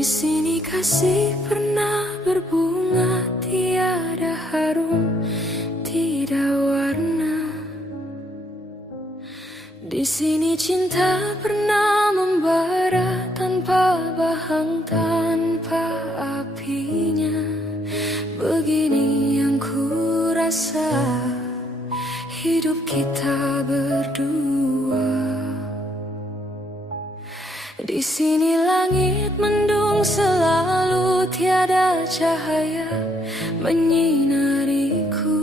Di sini kasih pernah berbunga, tiada harum, tidak warna. Di sini cinta pernah membara tanpa bahang, tanpa apinya. Begini yang ku rasa hidup kita berdua. Di sini langit mendung selalu, tiada cahaya menyinariku.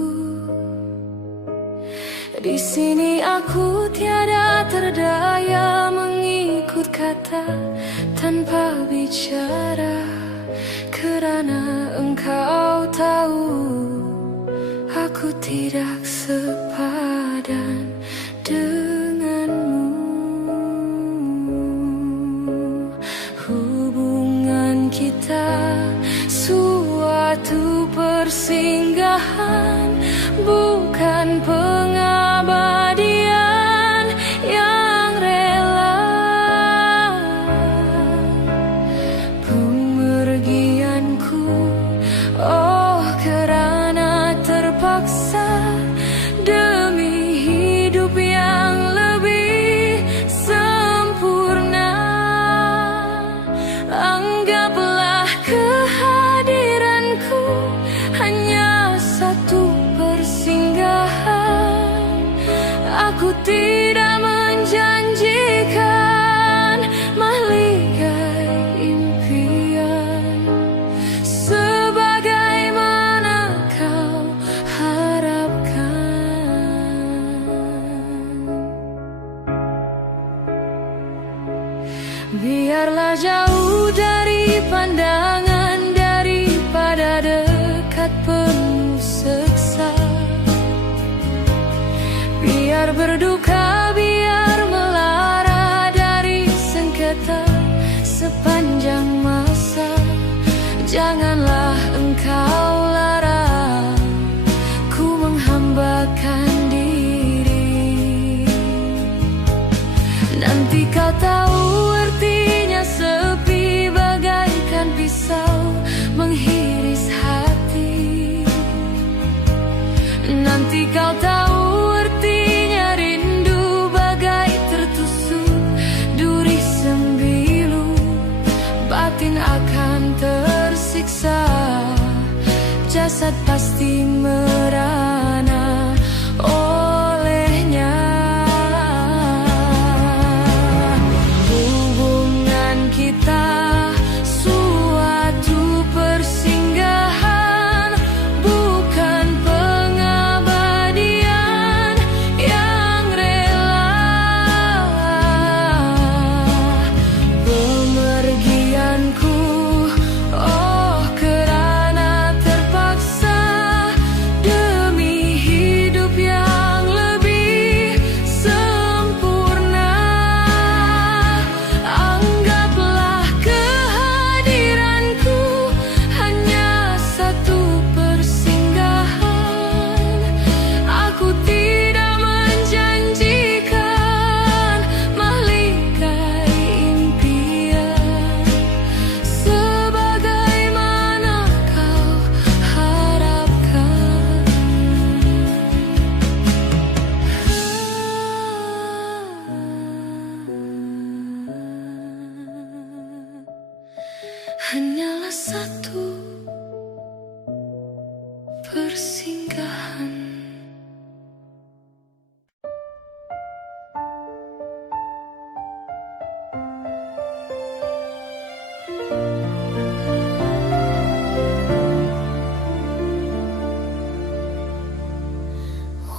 Di sini aku tiada terdaya mengikut kata tanpa bicara, kerana engkau tahu aku tidak sepadan denganmu. Hubungan kita suatu persinggahan, bukan pengabadian yang rela. Pemergianku, oh kerana terpaksa demi hidup yang lebih sempurna. Anggaplah kehadiranku hanya satu persinggahan. Aku tidak menjanjikan mahligai impian sebagaimana kau harapkan. Biarlah jauh dari pandangan daripada dekat penuh seksa. Biar berduka, biar melara dari sengketa sepanjang masa. Janganlah engkau larang ku menghambakan diri. Nanti kau tahu artinya sepi bagaikan pisau menghiris hati. Nanti kau tahu artinya rindu bagai tertusuk duri sembilu. Batin akan tersiksa, jasad pasti merana olehnya. Hubungan kita suatu persinggahan, bukan pengabadian yang rela. Pemergianku, oh kerana terpaksa demi hidup yang lebih sempurna. Anggaplah kehadiranku hanya satu persinggahan. Aku tidak menjanjikan mahligai impian sebagaimana kau harapkan. Hanyalah satu persinggahan.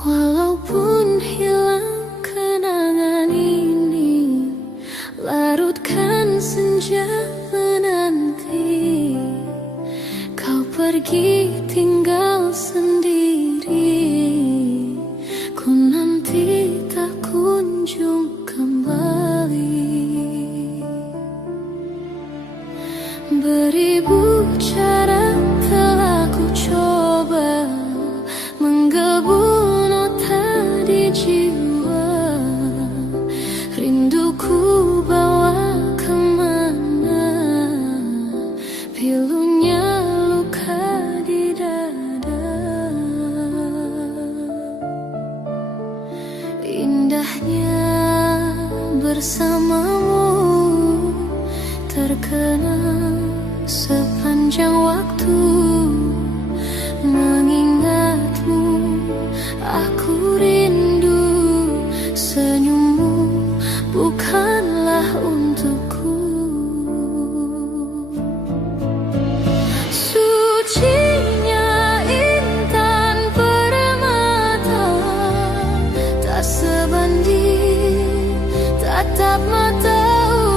Walaupun hilang kenangan ini, larutkan senja menanti. Kau pergi tinggal sendiri, ku nanti tak kunjung kembali. Beribu cara telah ku coba menggebu nota di jiwa. Rinduku bawa kemana sepanjang waktu. Mengingatmu, aku rindu. Senyummu bukanlah untukku. Sucinya intan permata, tak sebanding tatap mata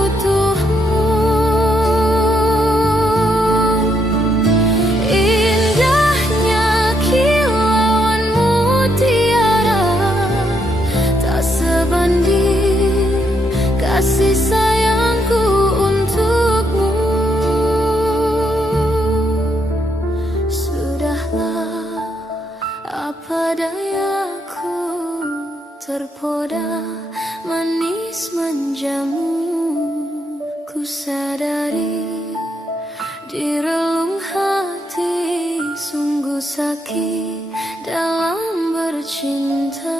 utuhmu. Indahnya kilauan mutiara, tak sebanding kasih sayangku untukmu. Sudahlah, apa dayaku, terpoda manis manjamu. Ku sadari di relung hati, sungguh sakit dalam bercinta.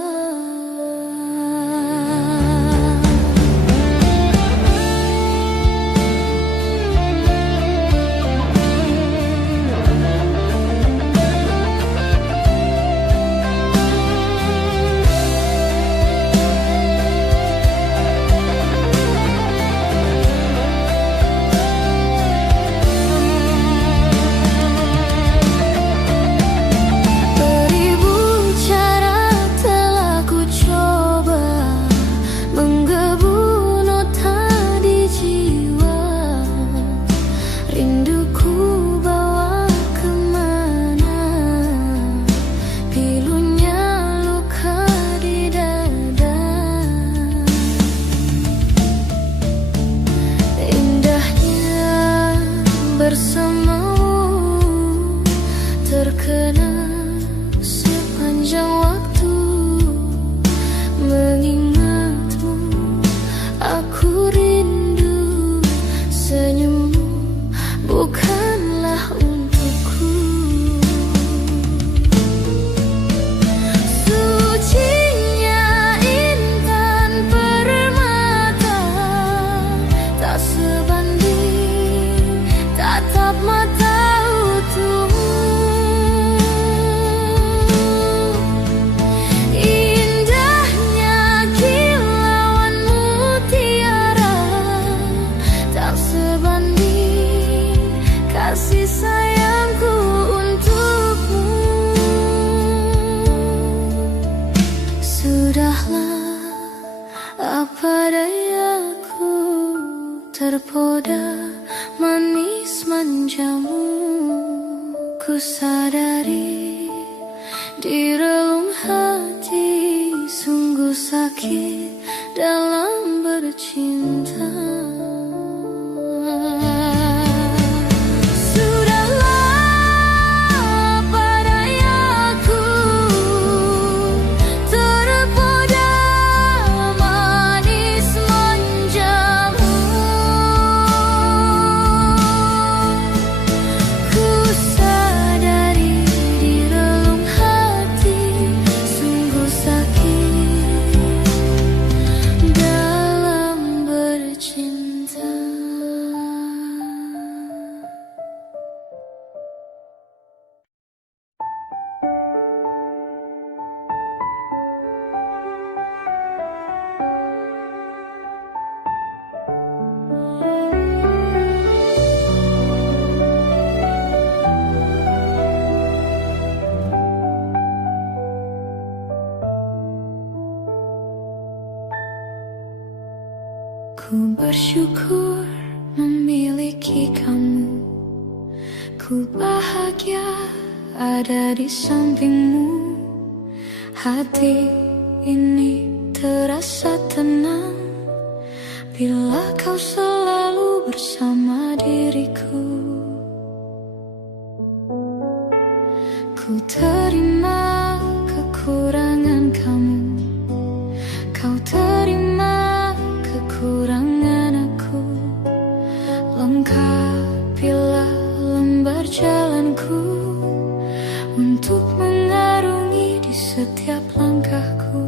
Beribu cara telah ku coba, menggebu nota di jiwa. Rinduku bawa kemana, pilunya luka di dada. Indahnya bersamamu, terkenang sepanjang waktu. Mengingatmu, aku rindu. Senyummu bukanlah untukku. Sucinya intan permata, tak sebanding tatap mata utuhmu. Indahnya kilauan mutiara, tak sebanding kasih sayangku untukmu. Sudahlah, apa dayaku, terpoda manis manjamu. Ku sadari di relung hati, sungguh sakit dalam bercinta. Sudahlah, apa dayaku, terpoda manis manjamu. Ku sadari di relung hati, sungguh sakit dalam bercinta. Ku bersyukur memiliki kamu. Ku bahagia ada di sampingmu. Hati ini terasa tenang bila kau selalu bersama diriku. Ku terima kekurangan kamu, kau terima kekurangan aku. Lengkapilah lembar jalanku untuk mengarungi di setiap langkahku.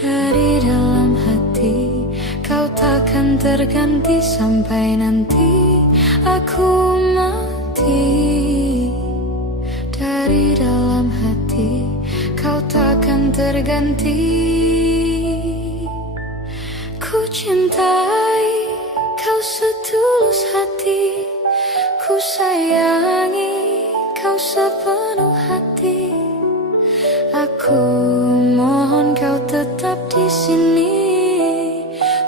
Dari dalam hati kau takkan terganti sampai nanti aku mati. Dari dalam hati kau takkan terganti. Ku cintai kau setulus hati, ku sayangi kau sepenuh hati. Aku mohon kau tetap di sini,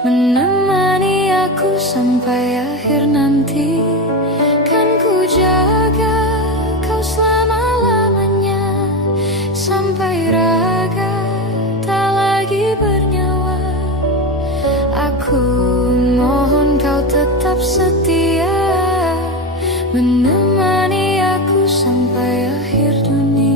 menemani aku sampai akhir nanti. Kan ku jaga kau selama-lamanya, sampai raga tak lagi bernyawa. Aku mohon kau tetap setia, menemani aku sampai akhir dunia.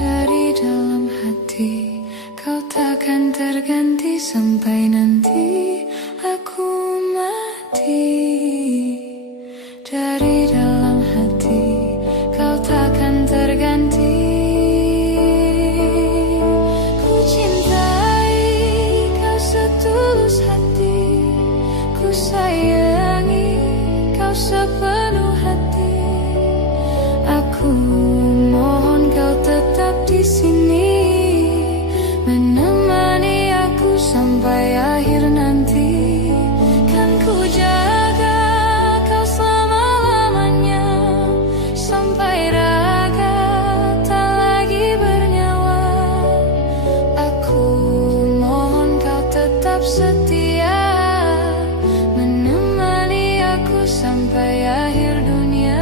Dari dalam hati kau takkan terganti sampai nanti aku mati. Dari dalam hati kau takkan terganti. Ku cintai kau setulus hati, ku sayangi kau sepenuh hati. Aku mohon kau tetap di sini, menemani aku sampai akhir nanti. Kan ku jaga kau selama-lamanya, sampai raga tak lagi bernyawa. Aku mohon kau tetap setia, menemani aku sampai akhir dunia.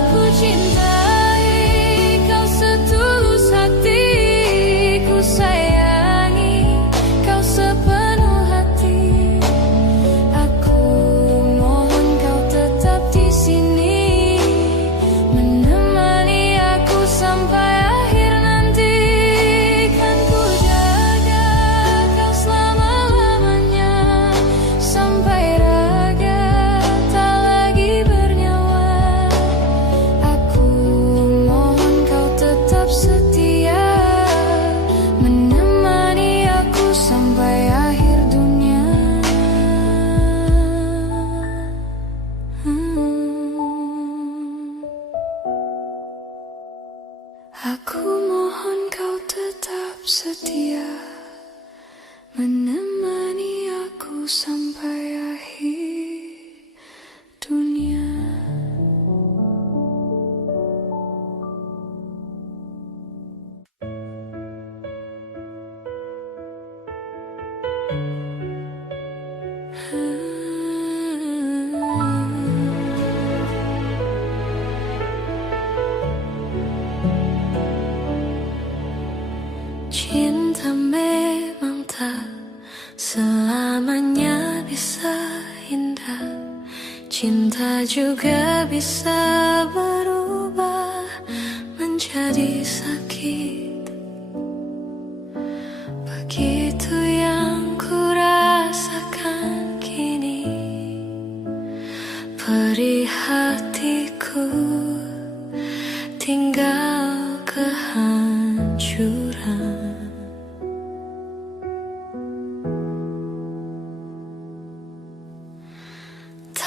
Aku cintai kau setulus hati, ku sayangi kau sepenuh hati. Aku mohon kau tetap di sini, menemani aku sampai akhir nanti. Kan ku jaga kau selama-lamanya, sampai raga tak lagi bernyawa. Aku mohon kau tetap setia, menemani aku sampai akhir dunia. Aku mohon kau tetap setia, menemani aku sampai akhir dunia. Cinta memang tak selamanya bisa indah. Cinta juga bisa berubah menjadi sakit. Begitu yang ku rasakan kini, perih hatiku tinggal kehancuran.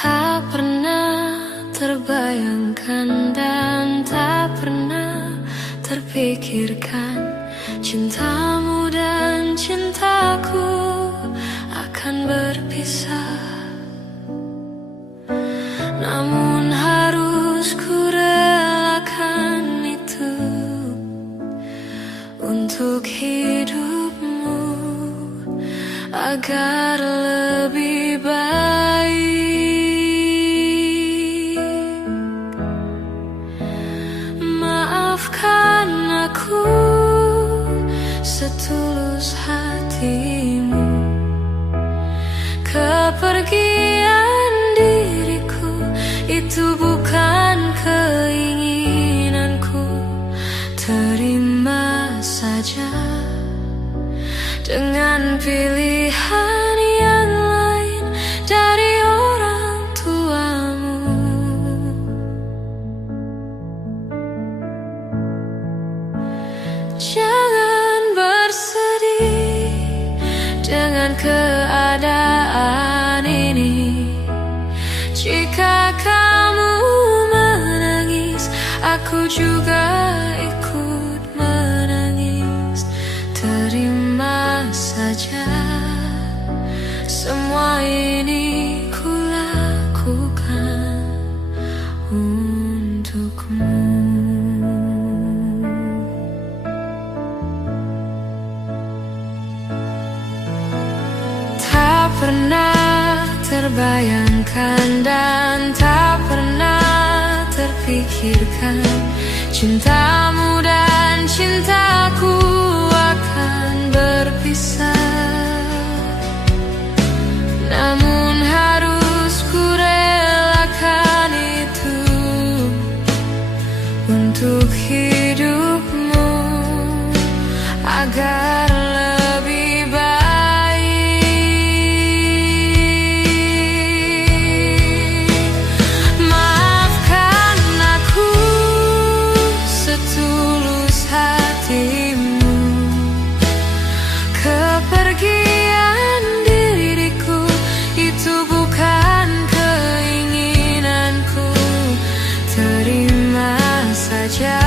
Tak pernah terbayangkan dan tak pernah terpikirkan, cintamu dan cintaku akan berpisah. Namun harus ku relakan itu untuk hidupmu, agar lebih baik. Maafkan aku setulus hatimu, kepergian diriku itu bukan keinginanku. terima saja dengan pilihan yang lain dari orang tuamu. Jangan bersedih dengan keadaan ini. Jika kamu menangis, aku juga ikut menangis. Terima saja, semua ini kulakukan untukmu. Tak pernah terbayangkan dan tak pernah terpikirkan cintamu dan cintaku akan berpisah. Namun harus ku relakan itu untuk hidupmu agar lebih baik. Maafkan aku setulus hatimu. Kepergian diriku itu bukan keinginanku. Terima saja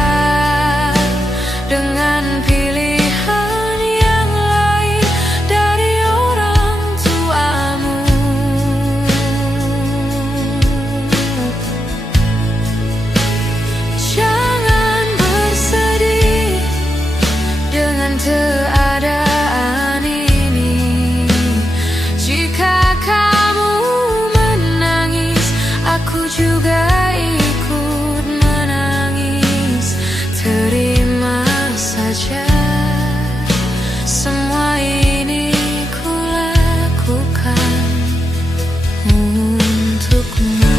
dengan pilihan yang lain dari orang tuamu. Jangan bersedih dengan keadaan ini. Jika kamu menangis, aku juga ikut menangis. Terima saja, semua ini kulakukan untukmu.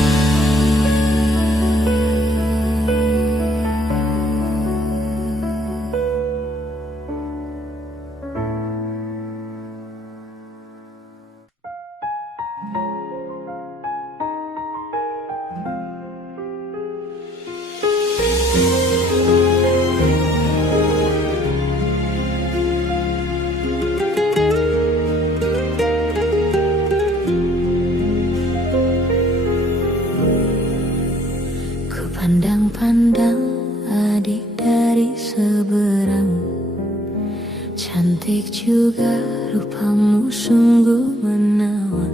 Ku pandang-pandang adik dari seberang. Cantik juga rupamu, sungguh menawan.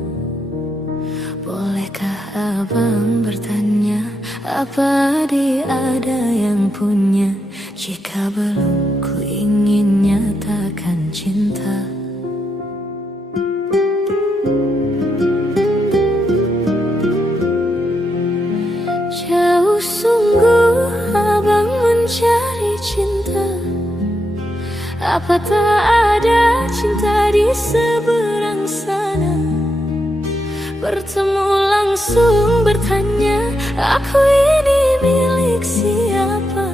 Bolehkah abang bertanya, apa adik ada yang punya? Jika belum, ku ingin nyatakan cinta. Jauh sungguh abang mencari cinta. Apa tak ada cinta di seberang sana? Bertemu langsung bertanya, aku ini milik siapa?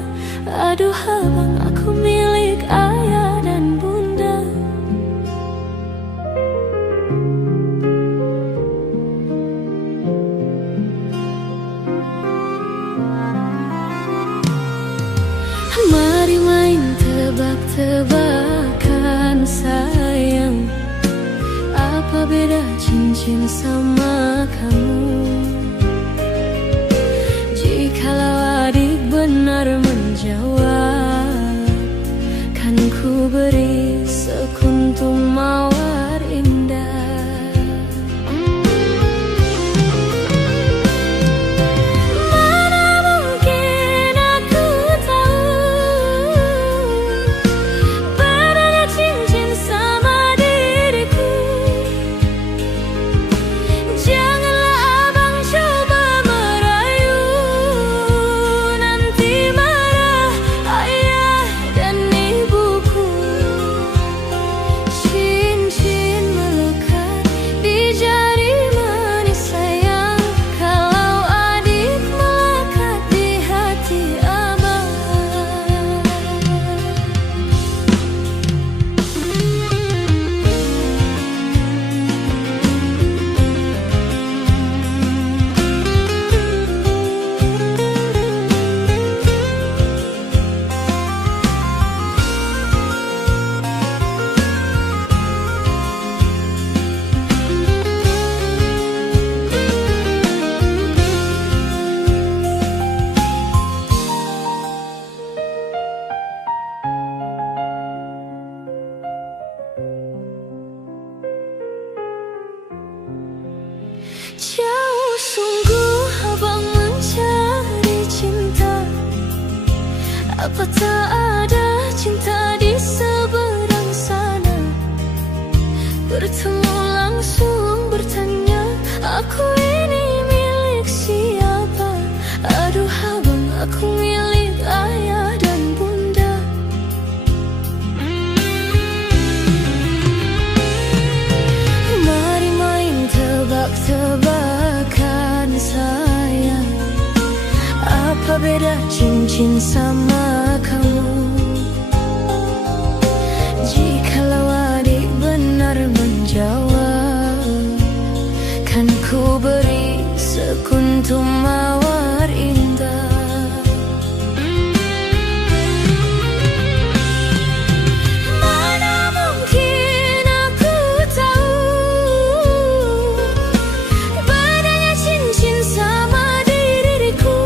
Aduh abang, aku milik ayah dan bunda. Mari main tebak-tebakan sayang. Apa beda cincin sama kamu? Jikalau adik benar menjawab, kan ku beri sekuntum mawar indah. Janganlah abang Apa tak ada cinta di seberang sana? Bertemu langsung bertanya, aku ini milik siapa? Aduh abang, aku milik ayah dan bunda. Mari main tebak-tebakan sayang, apa beda cincin sama kamu? Jikalau adik benar menjawab, kan ku beri sekuntum mawar indah. Mana mungkin aku tahu bedanya cincin sama diriku.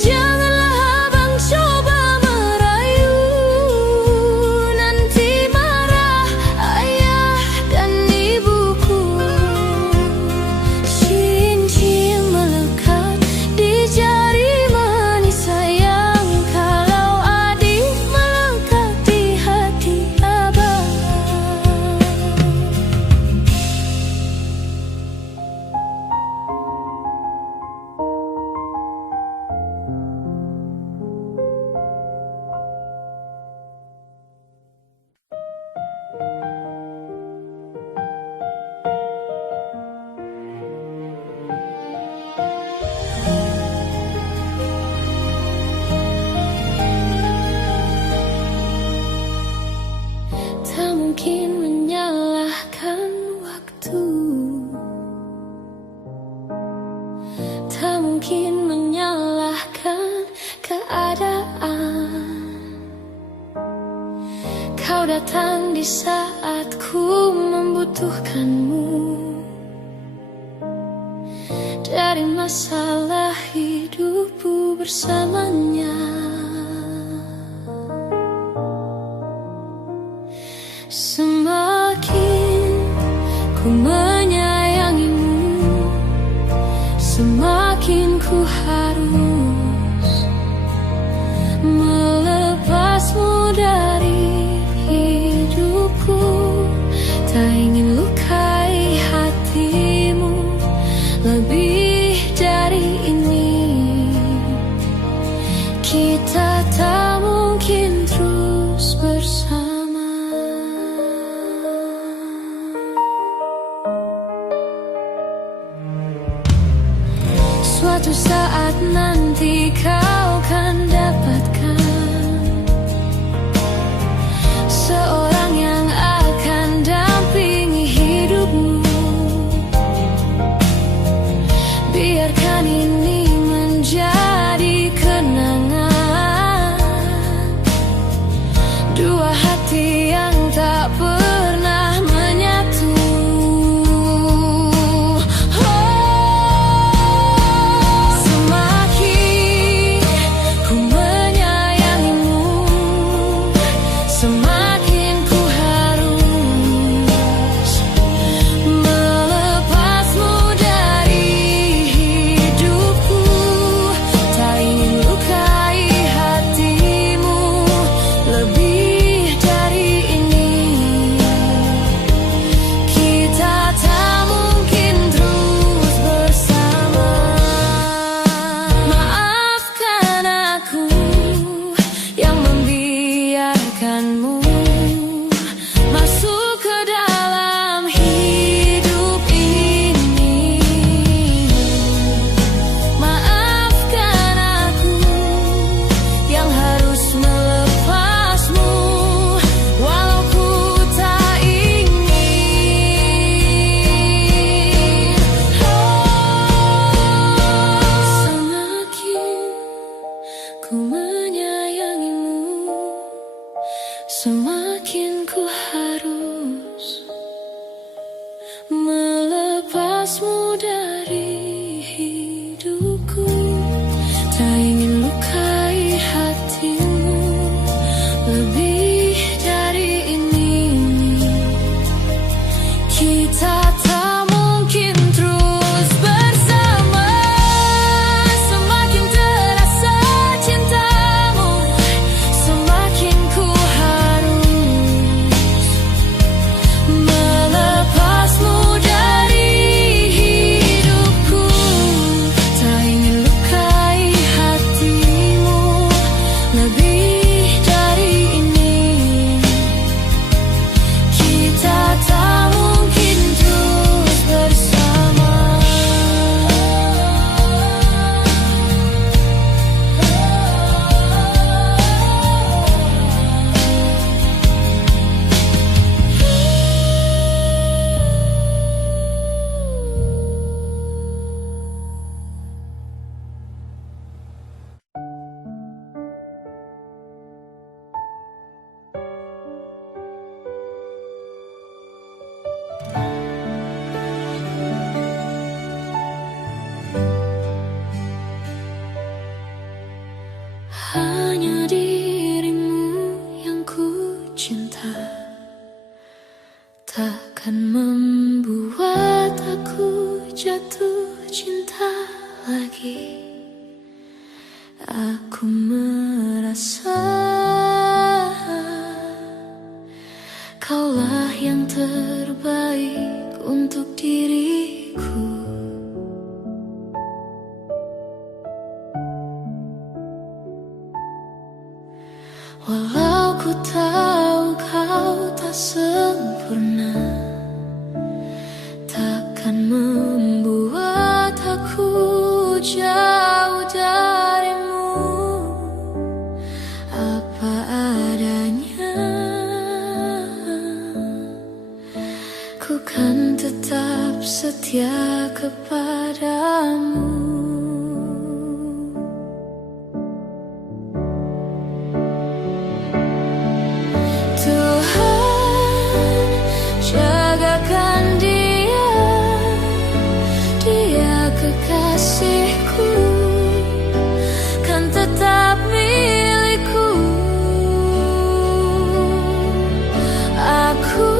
Janganlah abang coba merayu, nanti marah ayah dan ibuku. Cincin melekat di jari manis sayang, kalau adik melekat di hati abang. Tak mungkin menyalahkan waktu, tak mungkin menyalahkan keadaan. Kau datang di saat ku membutuhkanmu. Dari masalah hidupku bersamanya, semakin ku menyayangimu, semakin ku harus melepasmu dari hidupku. Tak ingin lukai hatimu lebih dari ini. Kita tak mungkin terus bersama. Suatu saat nanti kau kan dapatkan seorang yang akan dampingi hidupmu. Biarkan ini menjadi kenangan hanya dirimu yang ku cinta, takkan membuat aku jatuh cinta lagi. Aku merasa kaulah yang terbaik untuk diriku. Walau ku tahu kau tak sempurna, takkan membuat aku jauh darimu. Apa adanya, ku kan tetap setia kepadamu. Jagakan dia, dia kekasihku, kan tetap milikku. Aku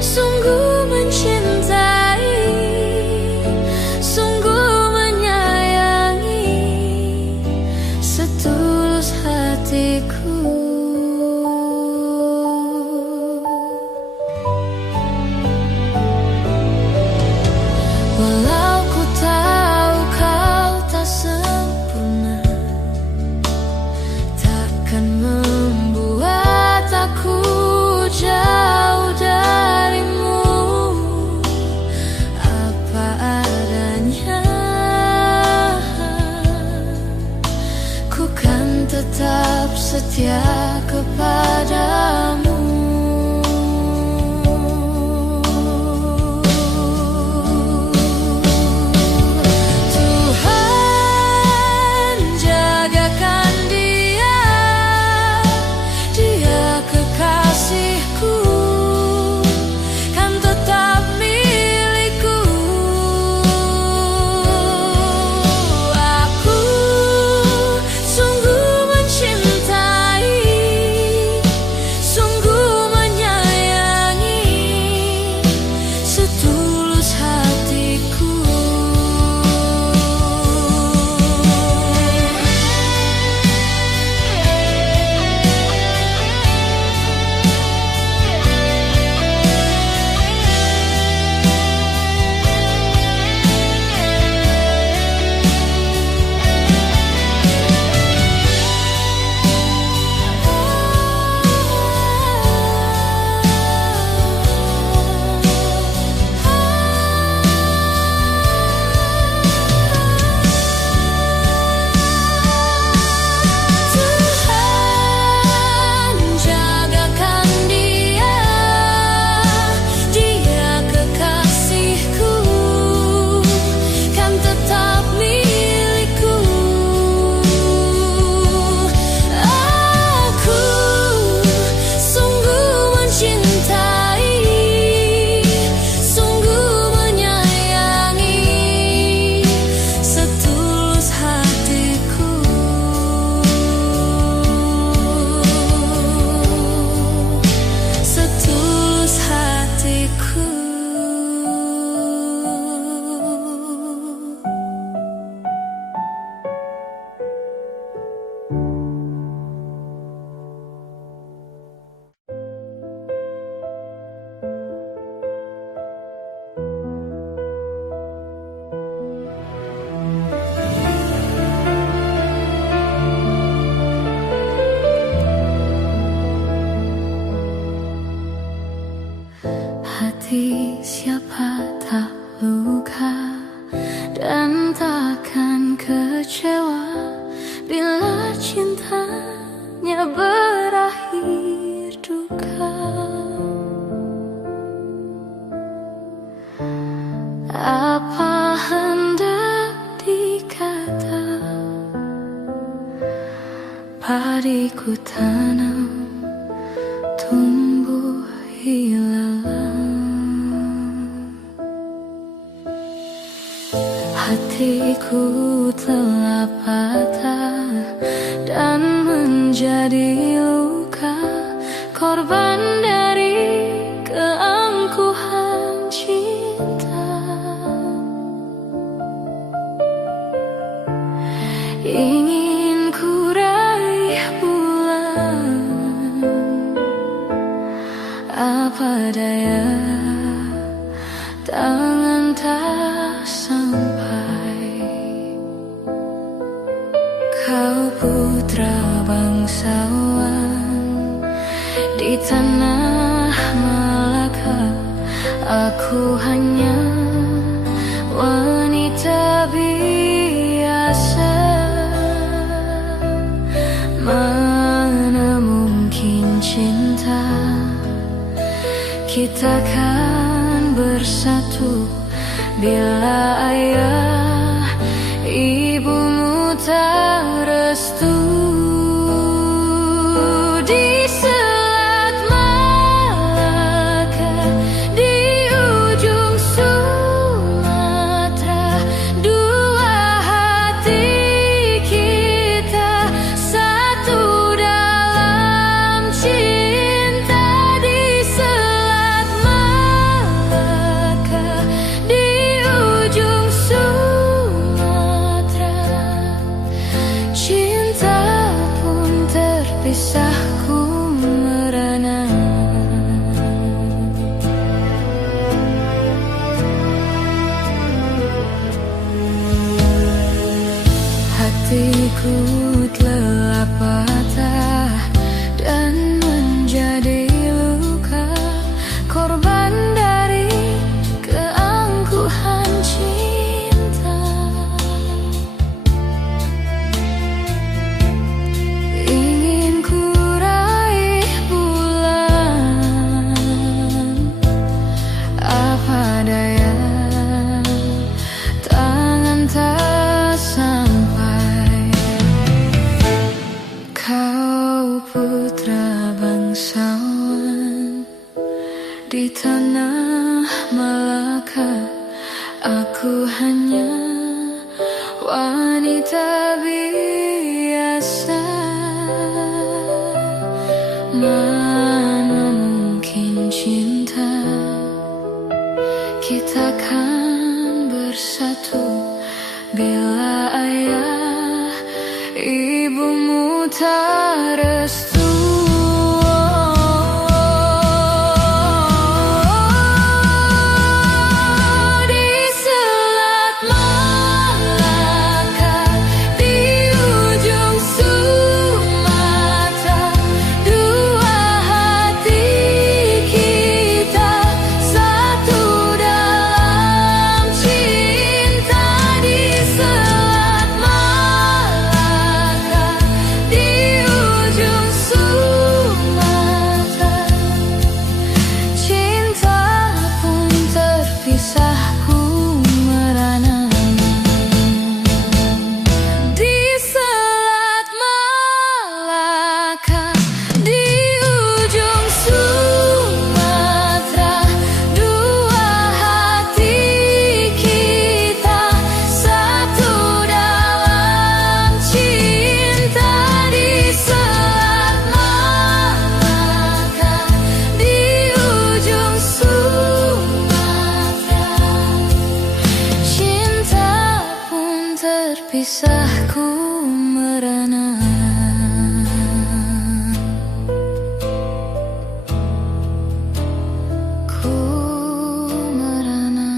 sungguh mencintai, sungguh menyayangi, setulus hatiku. Walau ku tahu kau tak sempurna, takkan membuat aku jauh darimu. Apa adanya, ku kan tetap setia kepadamu. Hati siapa tak luka dan takkan kecewa bila cintanya berakhir duka. Apa hendak dikata, padiku tanam tumbuh hilang. Hatiku telah patah dan menjadi luka, korban dari keangkuhan cinta. Ingin ku raih bulan, apa daya tangan tak sampai. Kau putra bangsawan di tanah Malaka, aku hanya wanita biasa. Mana mungkin cinta kita kan bersatu bila ayah ibumu tak restu. Di Selat Malaka, di ujung Sumatera, dua hati kita satu dalam cinta. Di Selat Malaka, di ujung Sumatera, cinta pun terpisahku merana. Hatiku telah patah dan menjadi luka, korban dari keangkuhan cinta. Ingin ku raih bulan, apa daya tangan tak sampai. Kau putra bangsawan di tanah Malaka, aku hanya wanita biasa. Mana mungkin cinta kita kan bersatu bila ayah ibumu tak restu. Di Selat Malaka, di ujung Sumatera, dua hati kita satu dalam cinta. Di Selat Malaka, di ujung Sumatera, cinta pun terpisahku merana. Di Selat Malaka, di ujung Sumatera, dua hati kita satu dalam cinta. Di Selat Malaka, di ujung Sumatera, cinta pun terpisahku merana. Ku merana.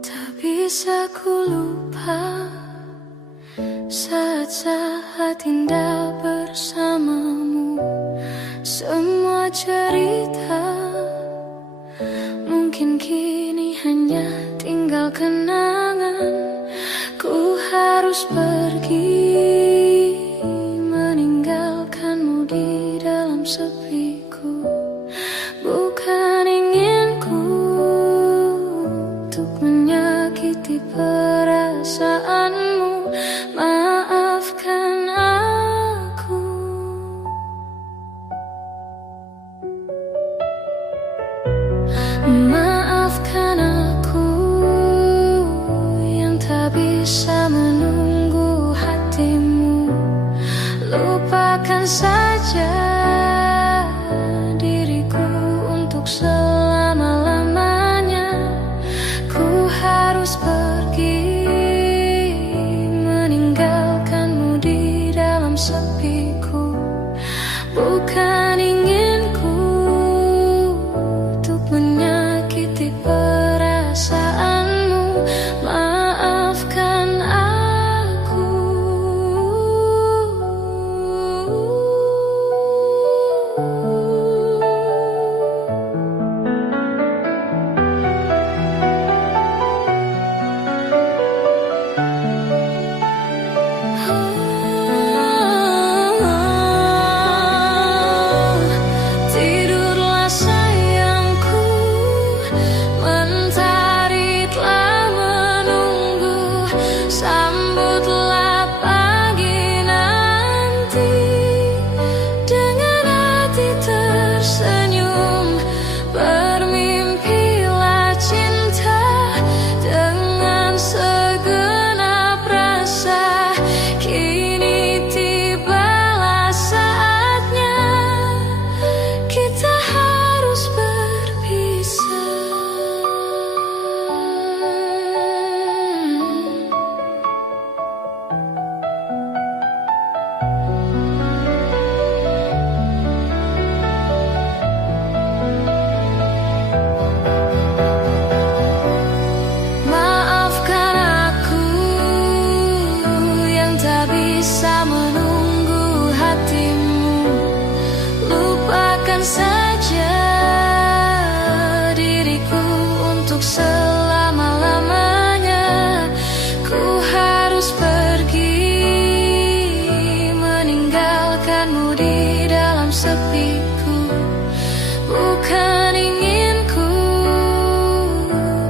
Tak bisa ku lupa saat-saat indah bersamamu. Semua cerita mungkin kini hanya tinggal kenangan. Ku harus pergi meninggalkanmu di dalam sepiku. Bukan ingin Maafkan aku yang tak bisa menunggu hatimu. Lupakan saja diriku untuk selama-lamanya. Ku harus pergi meninggalkanmu di dalam sepiku. Bukan inginku untuk menyakiti perasaanmu. Maafkan aku. Tidurlah sayangku, mentari telah menunggu. Sambutlah pagi nanti dengan hati tersenyum. Bermimpilah cinta dengan segenap rasa. Kini tibalah saatnya kita harus berpisah. Maafkan aku yang tak bisa menunggu hatimu. Lupakan saja diriku untuk selama-lamanya. Ku harus pergi meninggalkanmu di dalam sepiku. Bukan inginku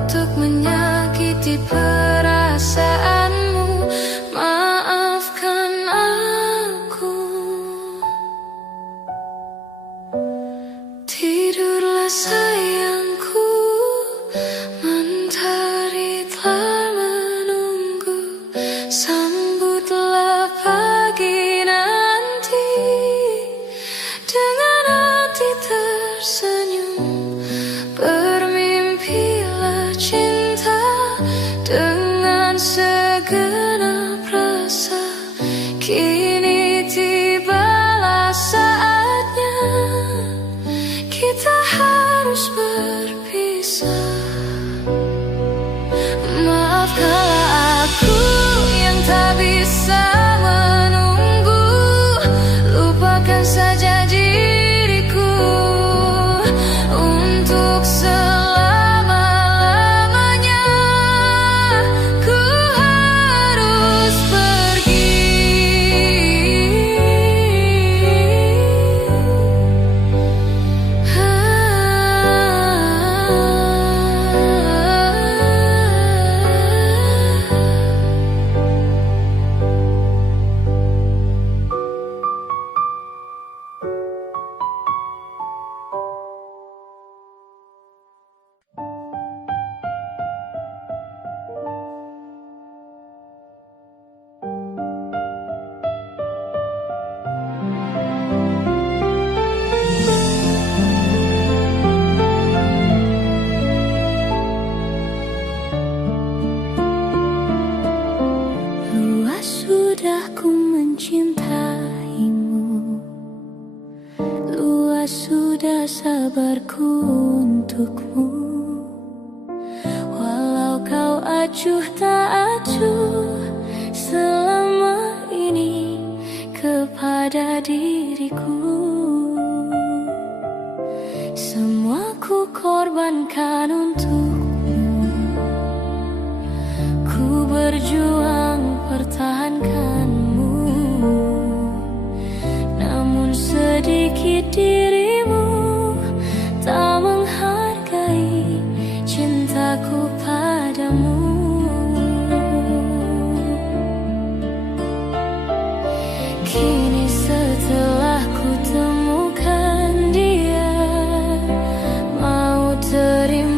untuk menyakiti perasaanmu. Maafkan aku. Tidurlah sayangku, mentari telah menunggu. Sambutlah pagi nanti dengan hati tersenyum. Bermimpilah cinta dengan segenap rasa. Kini tibalah saatnya kita harus berpisah. Maafkanlah aku yang tak bisa menunggu. Lupakan saja diriku untuk selama-lamanya. Ku harus pergi. Luas sudah ku mencintaimu, luas sudah sabarku untukmu. Walau kau acuh tak acuh selama ini kepada diriku. Semua ku korbankan untukmu. Ku berjuang pertahankanmu. Namun sedikit dirimu tak menghargai cintaku padamu. Kini setelah ku temukan dia, mau terima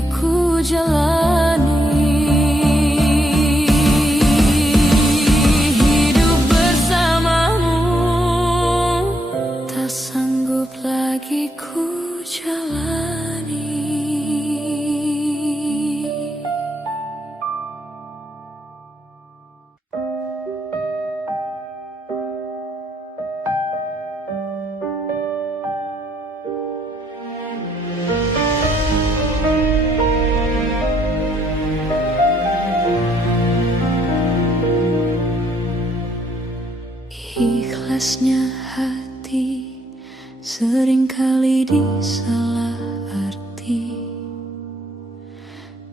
lagi ku jalani. Hidup bersamamu tak sanggup lagi ku jalani. Ikhlasnya hati seringkali disalah arti.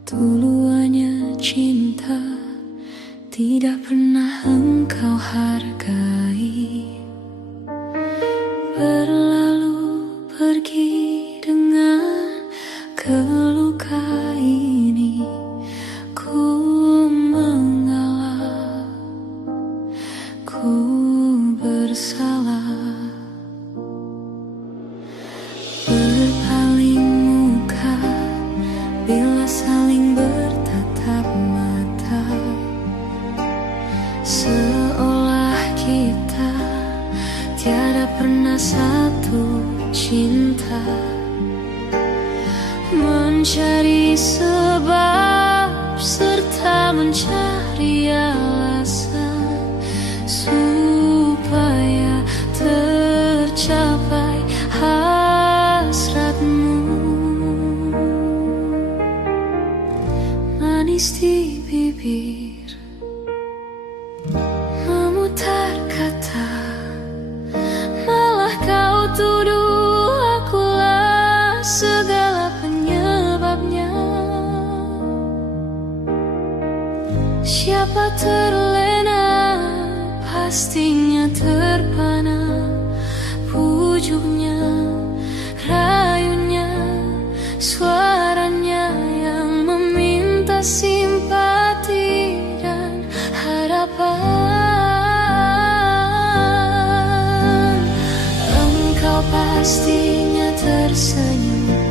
Tuluannya cinta tidak pernah engkau hargai. Berlalu pergi dengan keluka ini. Ku mengalah, ku bersalah. Berpaling muka bila saling bertatap mata, seolah kita tiada pernah satu cinta. Mencari sebab serta mencari alasan supaya tercapai hasratmu. Manis di bibir, memutar kata, malah kau tuduh akulah segala penyebabnya. Siapa terlena pastinya terpana. Pujuknya, rayunya, suaranya yang meminta simpati dan harapan. Engkau pastinya tersenyum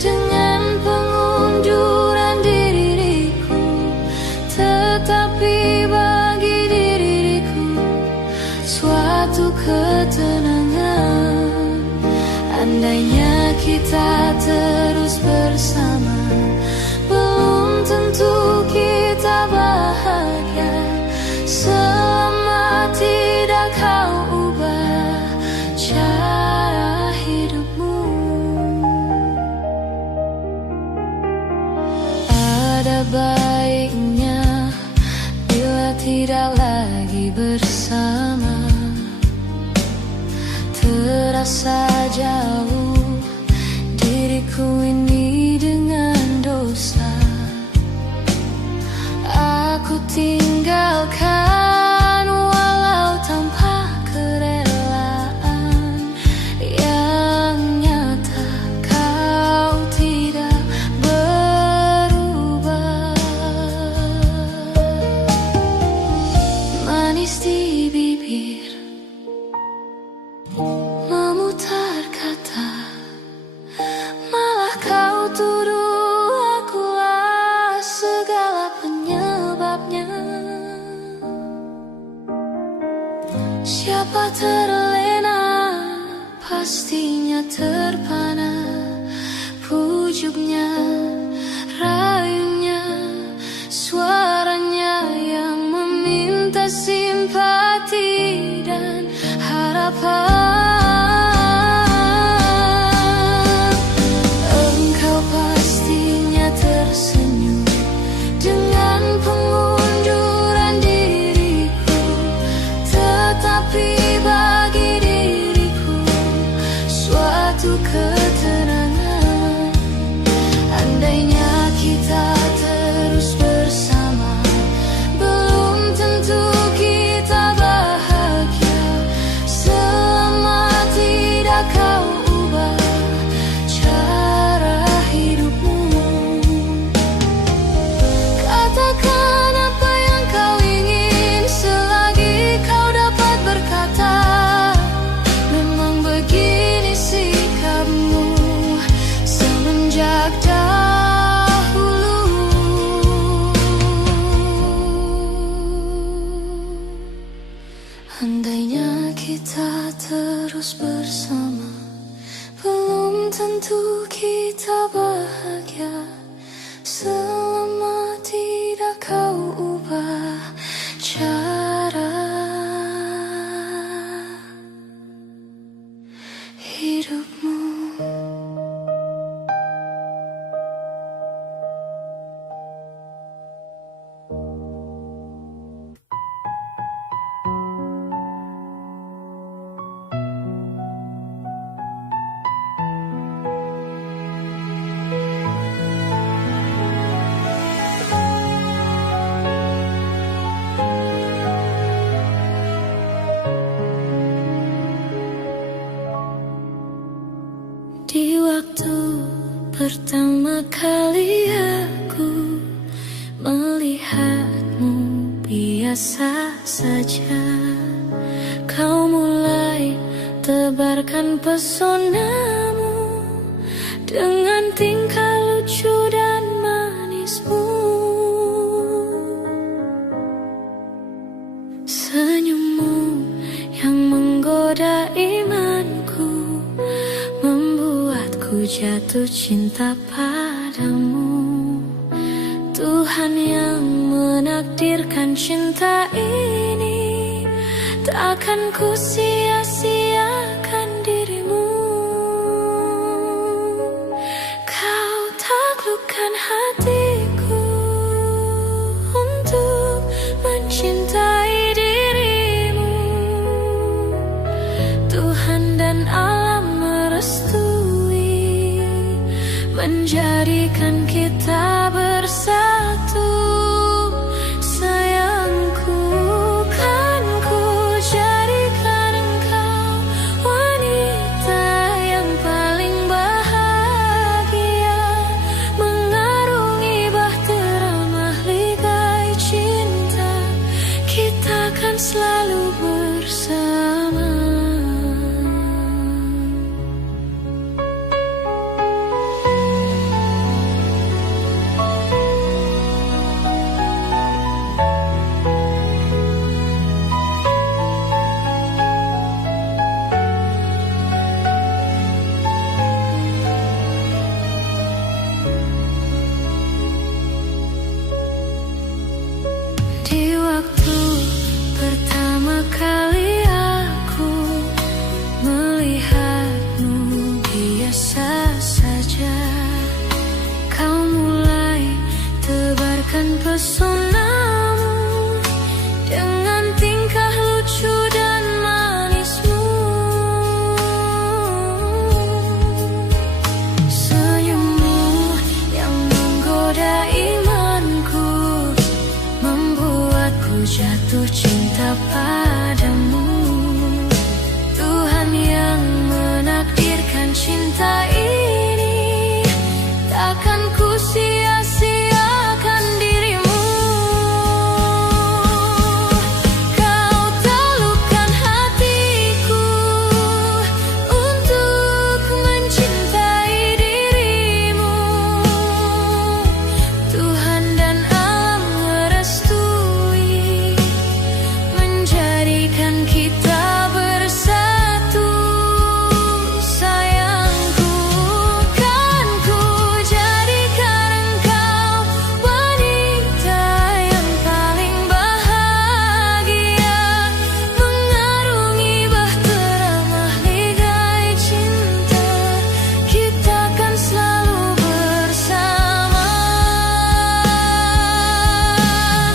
dengan pengunduran diriku, tetapi bagi diriku suatu ketenangan. Andainya kita terus bersama, belum tentu kita bahagia selama tidak kau ubah cara hidupmu. Ada baiknya bila tidak lagi bersama. Terasa jauh diriku ini dengan dosa. Aku tinggalkan walau tanpa kerelaan. Yang nyata kau tidak berubah. Manis di bibir, memutar kata, malah kau tuduh akulah segala penyebabnya. Siapa terlena pastinya terpana. Pujuknya, rayunya, suaranya yang meminta simpati dan harapan. Engkau pastinya tersenyum dengan pengunduran diriku, tetapi bagi diriku suatu ketenangan. biasa saja. Kau mulai tebarkan pesonamu dengan tingkah lucu dan manismu. Senyummu yang menggoda imanku membuatku jatuh cinta padamu. Tuhan yang menakdirkan cinta ini, tak akan ku sia-siakan dirimu. Kau taklukkan hatiku untuk mencintai dirimu. Tuhan dan alam merestui, menjadikan kita bersatu. Sayangku, kan ku jadikan engkau wanita yang paling bahagia, mengarungi bahtera mahligai cinta. Kita kan selalu bersama. Di waktu pertama kali aku melihatmu biasa saja, kau mulai tebarkan pesonamu dengan tingkah lucu dan manismu. Senyummu yang menggoda imanku membuatku jatuh cinta padamu. Tuhan yang menakdirkan cinta ini, takkan ku sia-siakan dirimu. Kau taklukkan hatiku untuk mencintai dirimu. Tuhan dan alam merestui, menjadikan kita bersatu. Sayangku, kan ku jadikan engkau wanita yang paling bahagia, mengarungi bahtera mahligai cinta. Kita kan selalu bersama.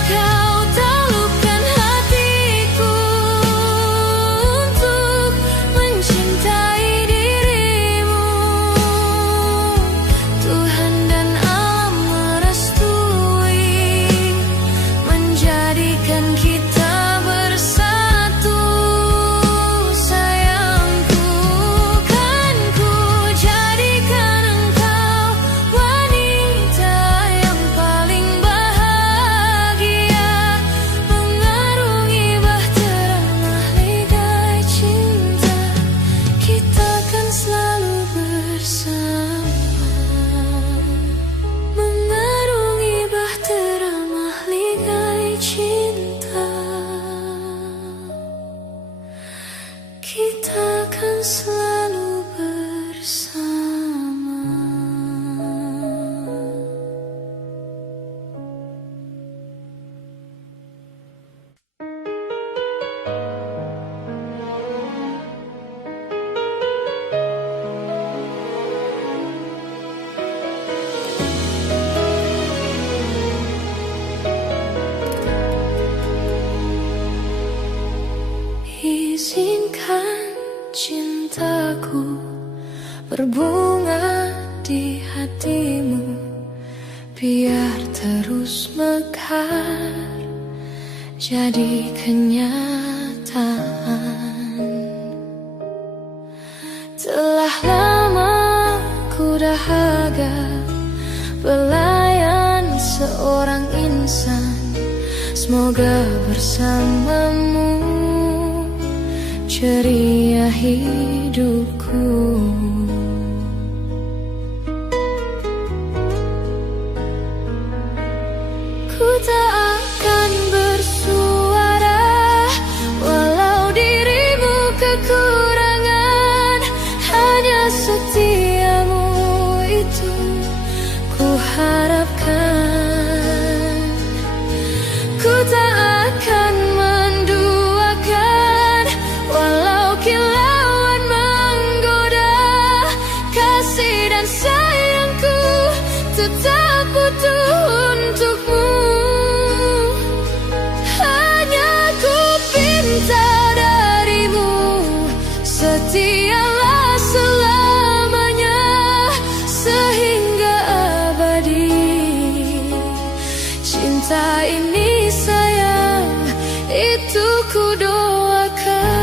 Kau taklukkan hatiku untuk mencintai dirimu. Tuhan dan alam merestui, menjadikan kita bersatu. Sayangku, kan ku jadikan engkau wanita yang paling bahagia, mengarungi bahtera mahligai cinta. Kita kan selalu bersama, mengarungi bahtera mahligai cinta. Kita kan selalu bersama. Izinkan cintaku berbunga di hatimu, biar terus mekar jadi kenyataan. Telah lama ku dahaga pelayan seorang insan Semoga bersamamu ceria hidupku. Ku tak akan bersuara walau dirimu kekurangan. Hanya setiamu itu ku harapkan. Ku tak akan menduakan walau kilauan menggoda. Kasih dan sayangku tetap butuh untukmu. Hanya ku pinta darimu, setialah selamanya sehingga abadi. Cinta ini sayang, itu ku doakan.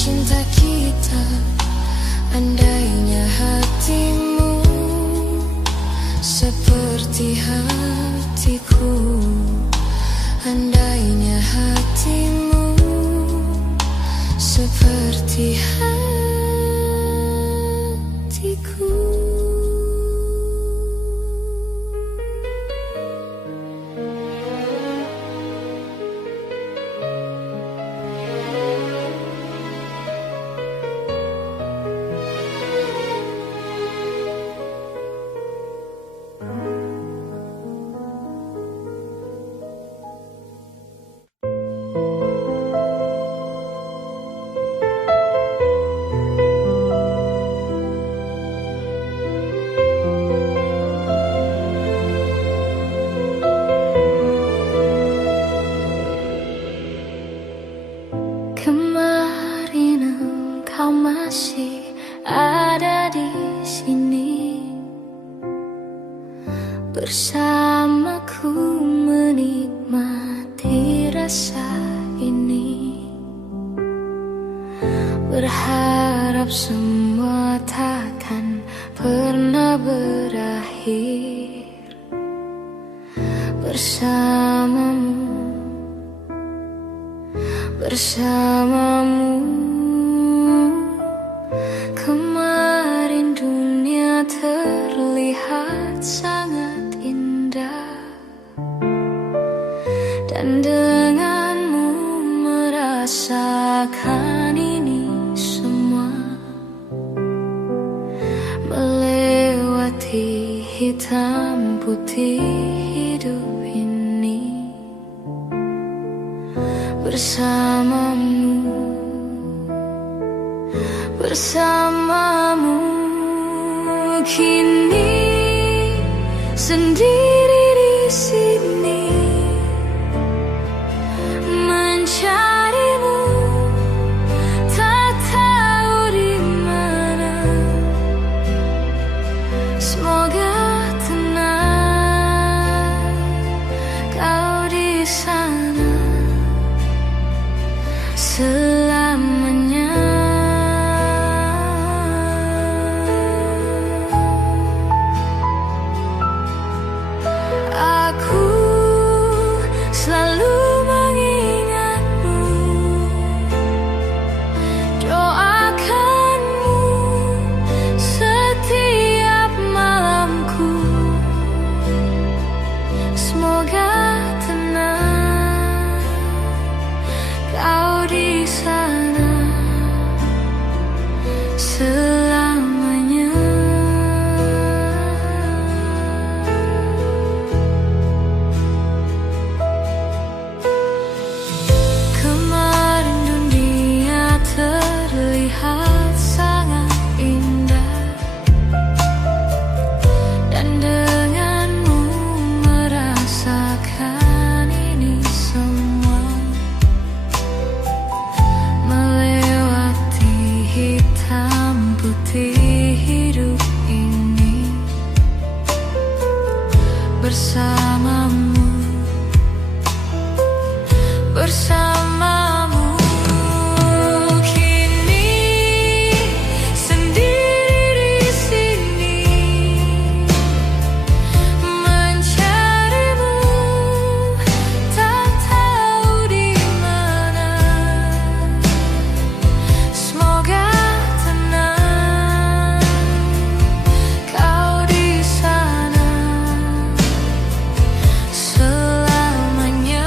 Cinta kita, andainya hatimu seperti hatiku, andainya hatimu seperti hatiku. Kemarin engkau masih ada di sini bersamaku menikmati rasa ini. Berharap semua takkan pernah berakhir bersamamu. Kemarin dunia terlihat sangat indah, dan denganmu merasakan ini semua. Melewati hitam putih hidup ini bersamamu kini sendiri di sini mencarimu bersamamu. Kini sendiri di sini mencarimu, tak tahu di mana. Semoga tenang kau di sana selamanya.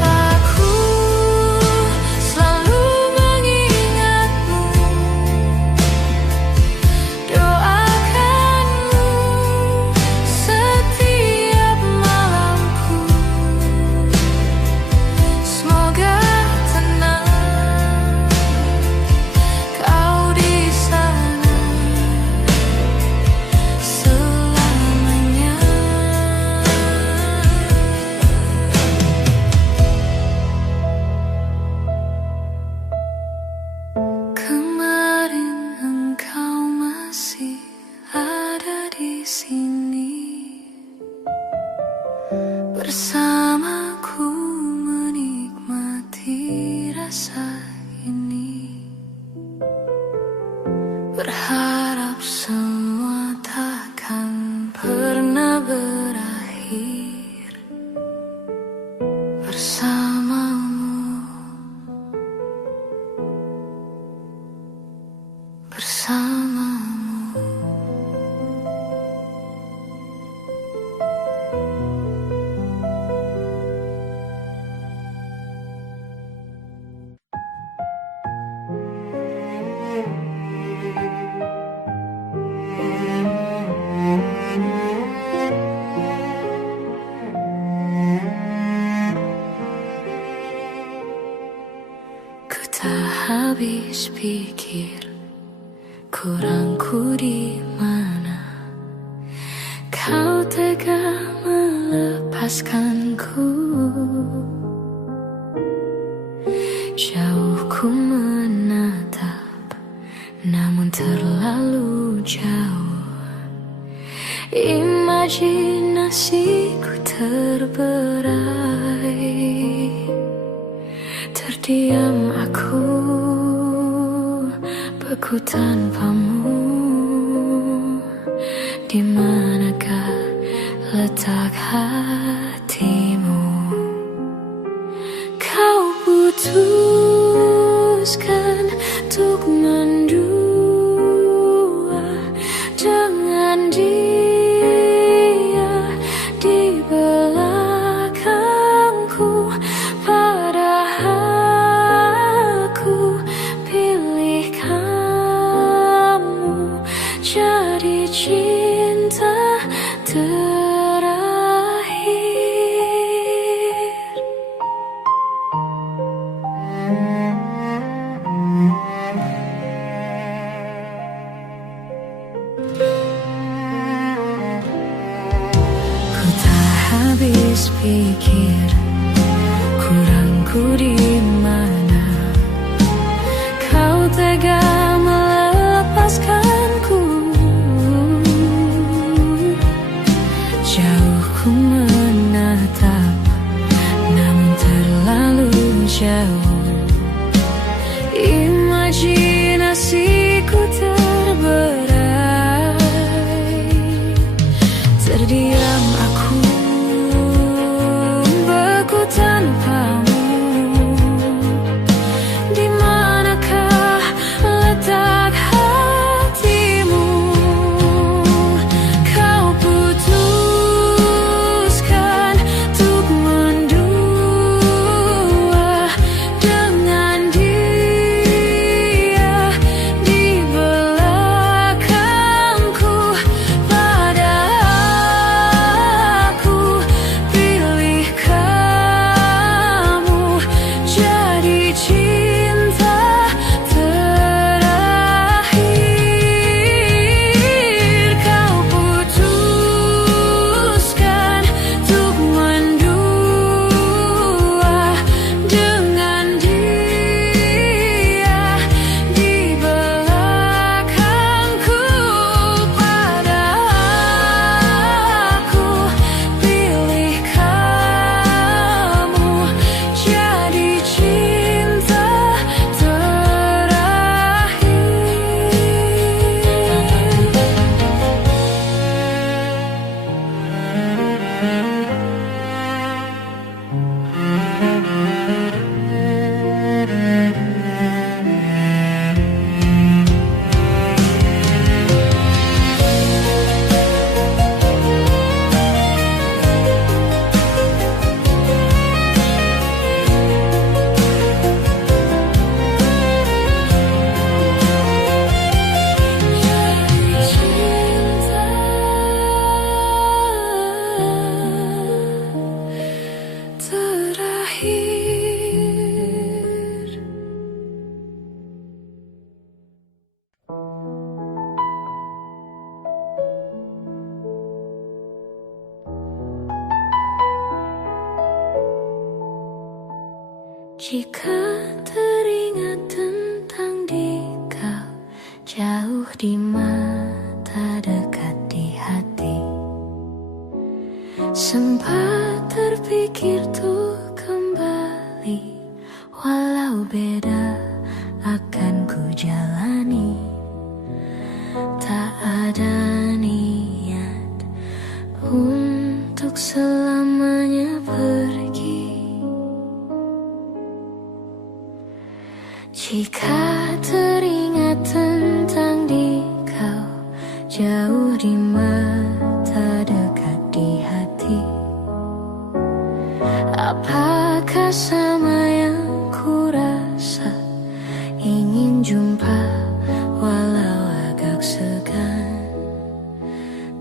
Aku selalu mengingatmu, doakanmu setiap malamku. Semoga tenang kau di sana selamanya. Kemarin engkau masih ada di sini bersamaku menikmati rasa ini. Berharap semua takkan pernah berakhir bersamamu, bersamamu. Ku tak habis pikir kurangku di mana kau tega melepaskanku. Jauh ku menatap, namun terlalu jauh. Imajinasiku terberai. Terdiam aku, beku tanpamu. Di manakah letak hatimu? Kau putuskan untuk mendua dengan dia di belakangku. Padahal aku pilih kamu jadi cinta terakhir. Ku tak habis pikir kurangku di mana kau tega melepaskanku. Jauh ku menatap, namun terlalu jauh. Imajinasiku terberai. Terdiam aku, beku tanpamu. Jika teringat tentang dikau, jauh di mata, dekat di hati, sempat terpikir tuh kembali, walau beda akan ku jalani. Tak ada niat untuk selamanya pergi. Jika teringat tentang dikau, jauh di mata, dekat di hati, apakah sama yang ku rasa? Ingin jumpa walau agak segan.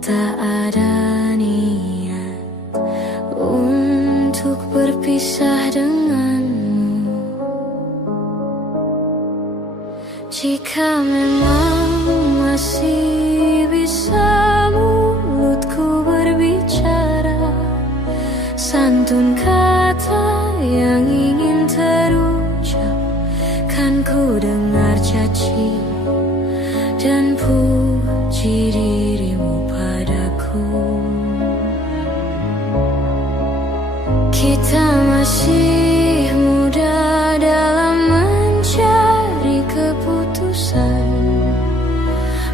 Tak ada niat untuk berpisah denganmu. Jika memang masih bisa mulutku berbicara, santun kata yang ingin terucap, kan ku dengar caci dan puji dirimu padaku. Kita masih muda dalam mencari keputusan.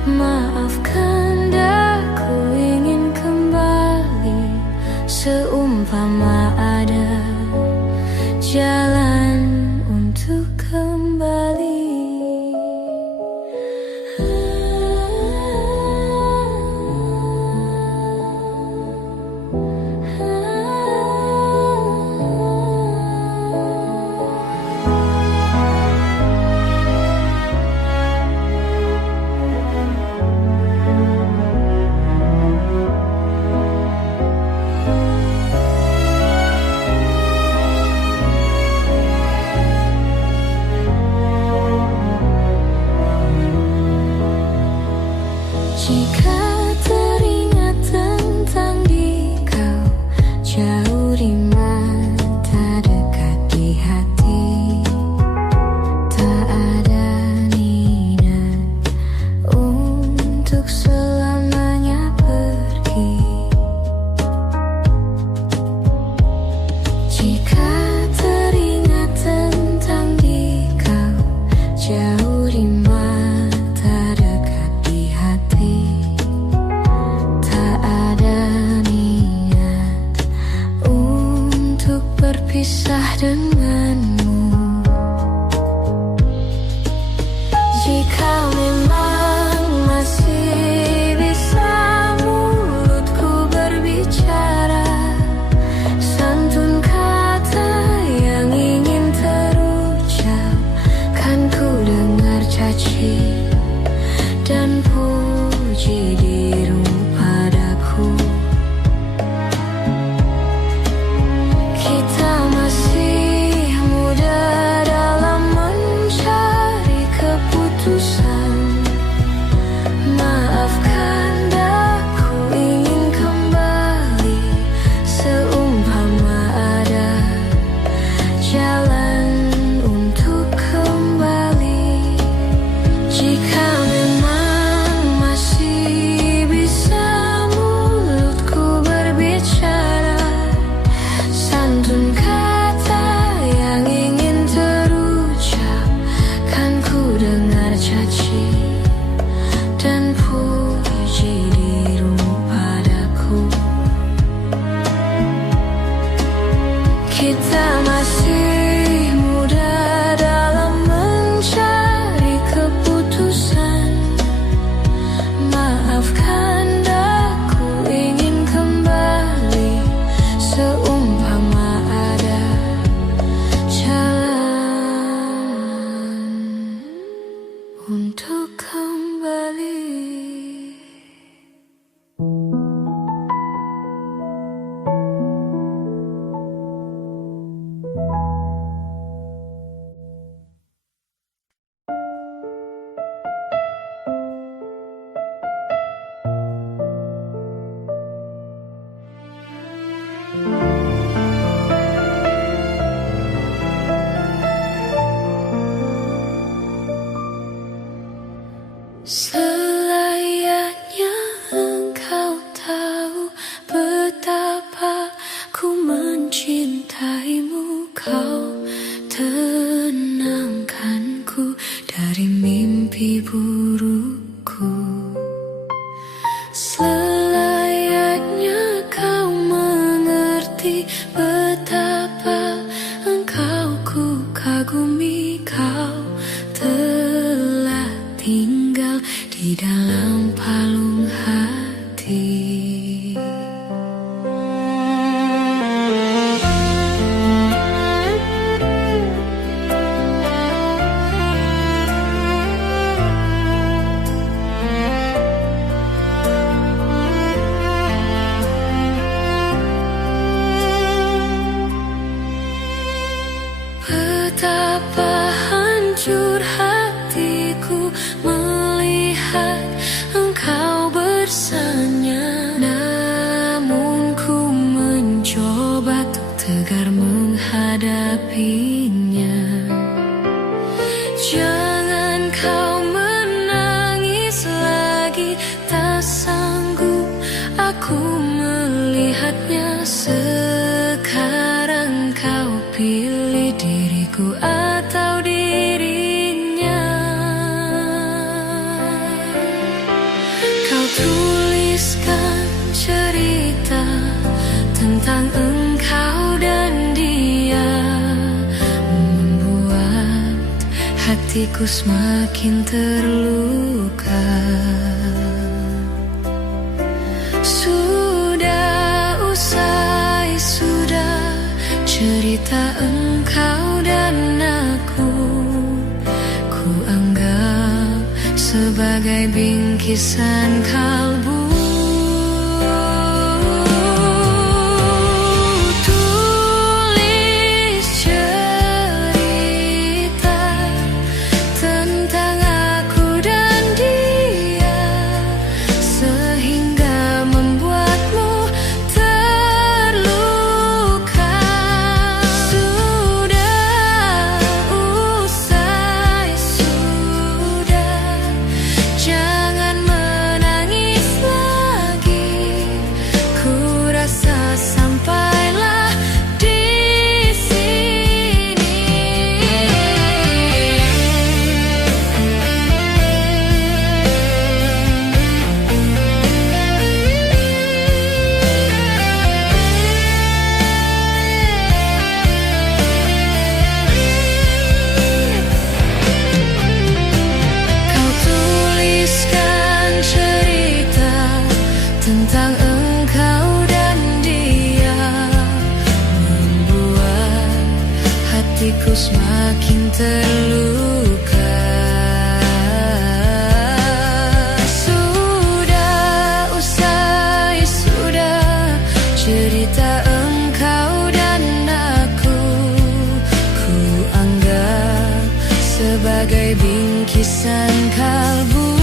Maafkan daku ingin kembali, seumpama ada jalan untuk kembali. Jika teringat tentang dikau, jauh di mata, dekat di hati, tak ada niat untuk selamanya pergi. Jika teringat tentang dikau, jauh di mata, dekat di hati, tak ada niat untuk berpisah denganmu. Jika memang masih Selayaknya kau mengerti betapa engkau ku kagumi. Kau telah tinggal di dalam palung hati. Betapa hancur hatiku melihat engkau bersanya. Namun ku mencoba untuk tegar menghadapinya. Jangan kau menangis lagi, tak sanggup aku melihatnya. Sekarang kau pilih diriku atau dirinya. Kau tuliskan cerita tentang engkau dan dia, membuat hatiku semakin terluka. Sudah usai, sudah cerita engkau dan aku, ku anggap sebagai bingkisan kalbu. Tulis cerita tentang aku dan dia, sehingga membuatmu terluka. Sudah usai, sudah, jangan menangis lagi. Ku rasa sampailah di sini. Kau tuliskan cerita tentang engkau dan dia, membuat hatiku semakin terluka. Sudah usai, sudah cerita engkau dan aku, ku anggap sebagai bingkisan kalbu.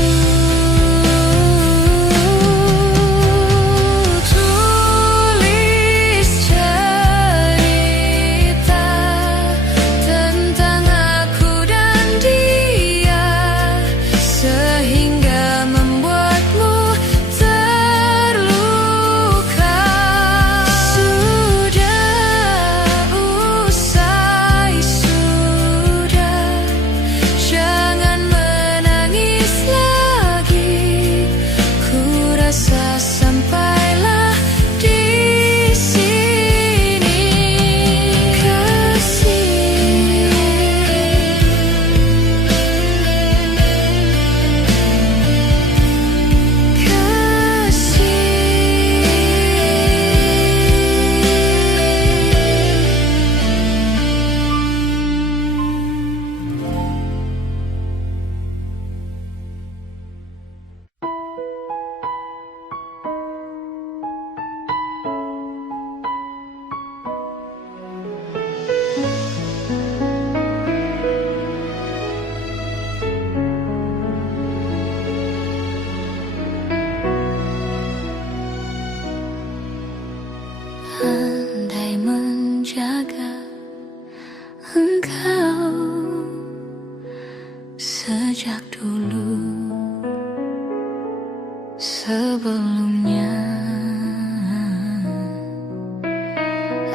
Tulis cerita tentang aku dan dia, sehingga membuatmu terluka. Sudah usai, sudah, jangan menangis lagi. Ku rasa sampailah di sini. Kasih, andai menjaga engkau sejak dulu, sebelumnya.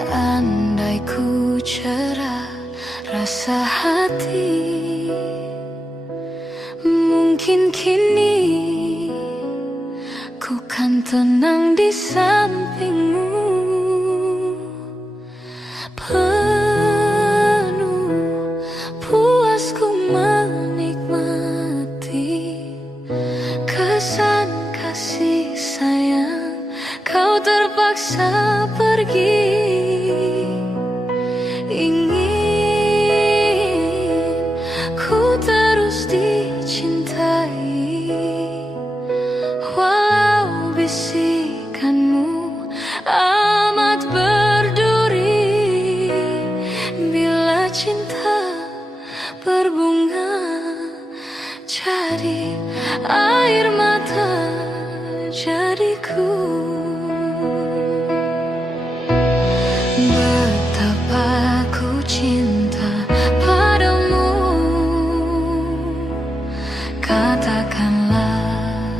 Andai ku cerah rasa hati, mungkin kini ku kan tenang di sampingmu, penuh puas ku menikmati kesan kasih sayang. Kau terpaksa pergi, ingin ku terus dicintai, walau bisikanmu amat berduri. Bila cinta berbunga jadi air mata jadiku. Betapa ku cinta padamu, katakanlah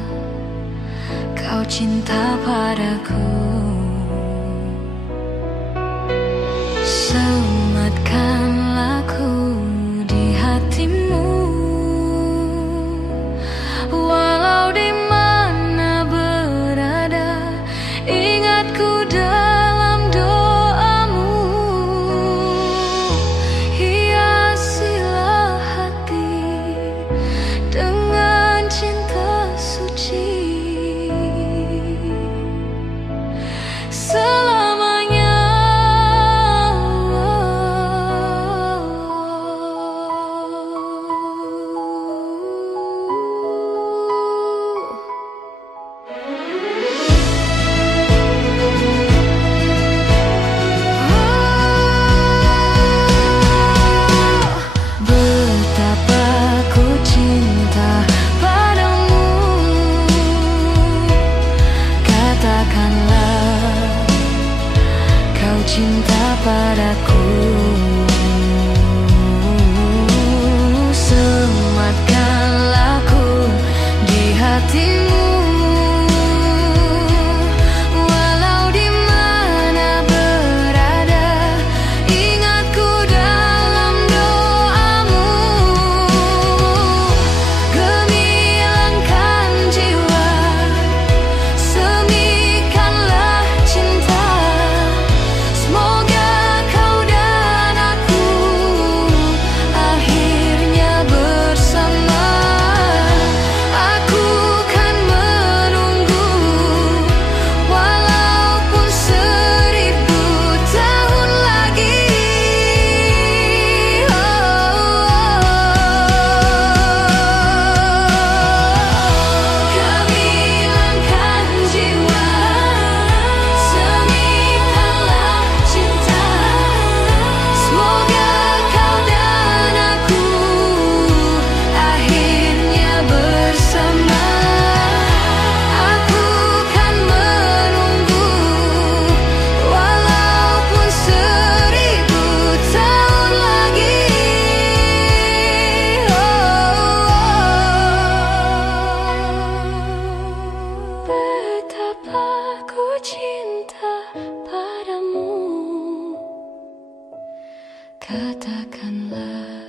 kau cinta padaku. Sematkanlah ku di hatimu, walau di mana berada, ingat ku dalam doamu. Hiasilah hati dengan cinta suci selamanya. Betapa ku cinta padamu, katakanlah kau cinta padaku. Sematkanlah ku di hatimu, walau di mana berada, ingat ku dalam doamu. Gemilangkan jiwa, semikanlah cinta, semoga kau dan aku akhirnya bersama. Aku kan menunggu walaupun 1000 tahun lagi. Gemilangkan jiwa, semikanlah cinta, semoga kau dan aku akhirnya bersama. Aku kan menunggu walaupun 1000 tahun lagi. Betapa ku cinta padamu, katakanlah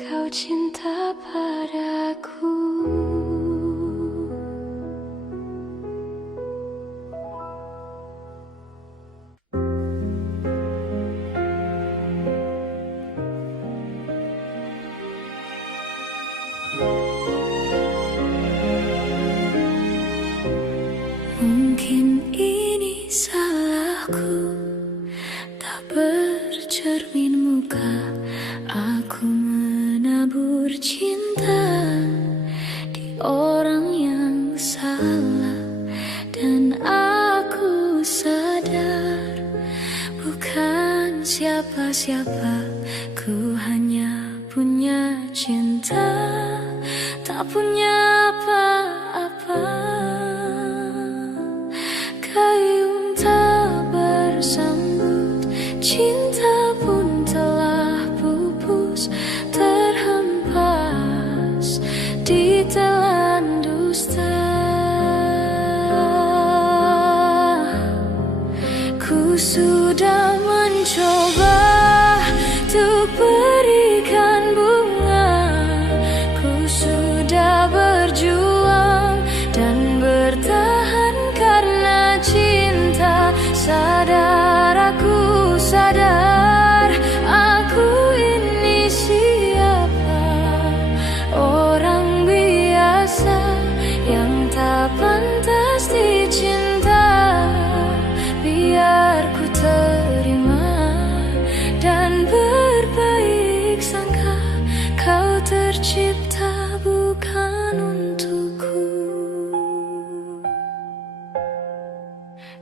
kau cinta padaku. Mungkin ini salahku, tak bercermin muka. Aku menabur cinta di orang yang salah, dan aku sadar bukan siapa-siapa. Ku hanya punya cinta, tak punya apa-apa. Gayung tak bersambut, cinta pun telah pupus, terhempas di telan dusta. Ku sudah mencoba untuk berikan bunga, ku sudah berjuang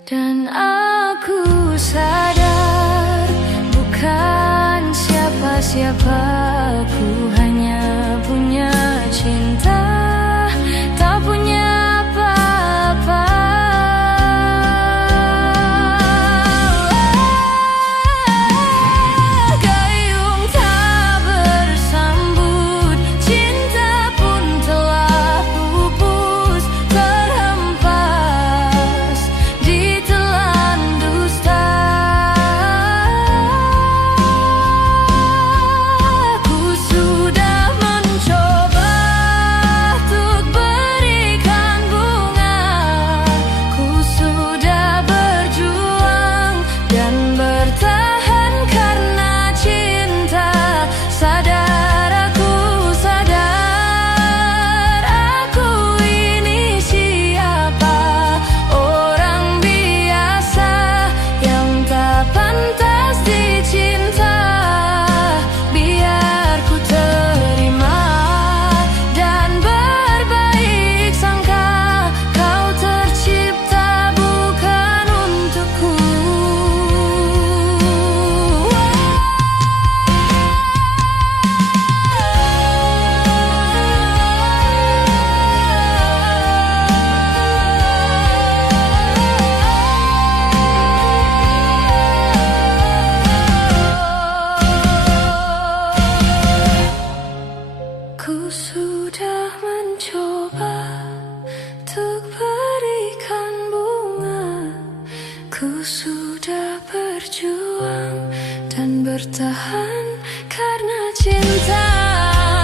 Dan aku sadar bukan siapa-siapa, aku hanya punya cinta, tak punya apa-apa. Gayung tak bersambut, cinta pun telah pupus, terhempas ditelan dusta. Ku sudah mencoba untuk berikan bunga, ku sudah berjuang dan bertahan karena cinta. Sadar aku, sadar aku ini siapa, orang biasa yang tak pantas dicinta. Biar ku terima dan berbaik sangka, kau tercipta bukan untukku. Ku sudah mencoba untuk berikan bunga, ku sudah berjuang dan bertahan karena cinta.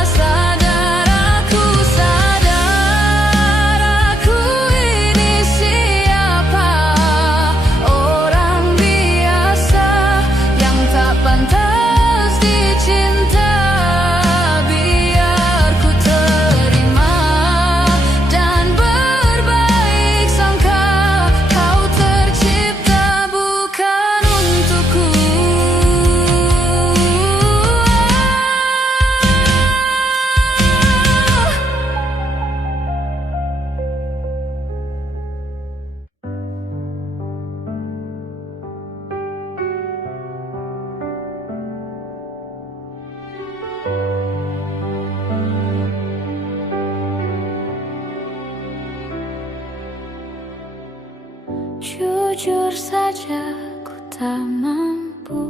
Sadar aku, sadar aku ini siapa, orang biasa yang tak pantas dicinta. Biar ku terima dan berbaik sangka, kau tercipta bukan untukku. Jujur saja ku tak mampu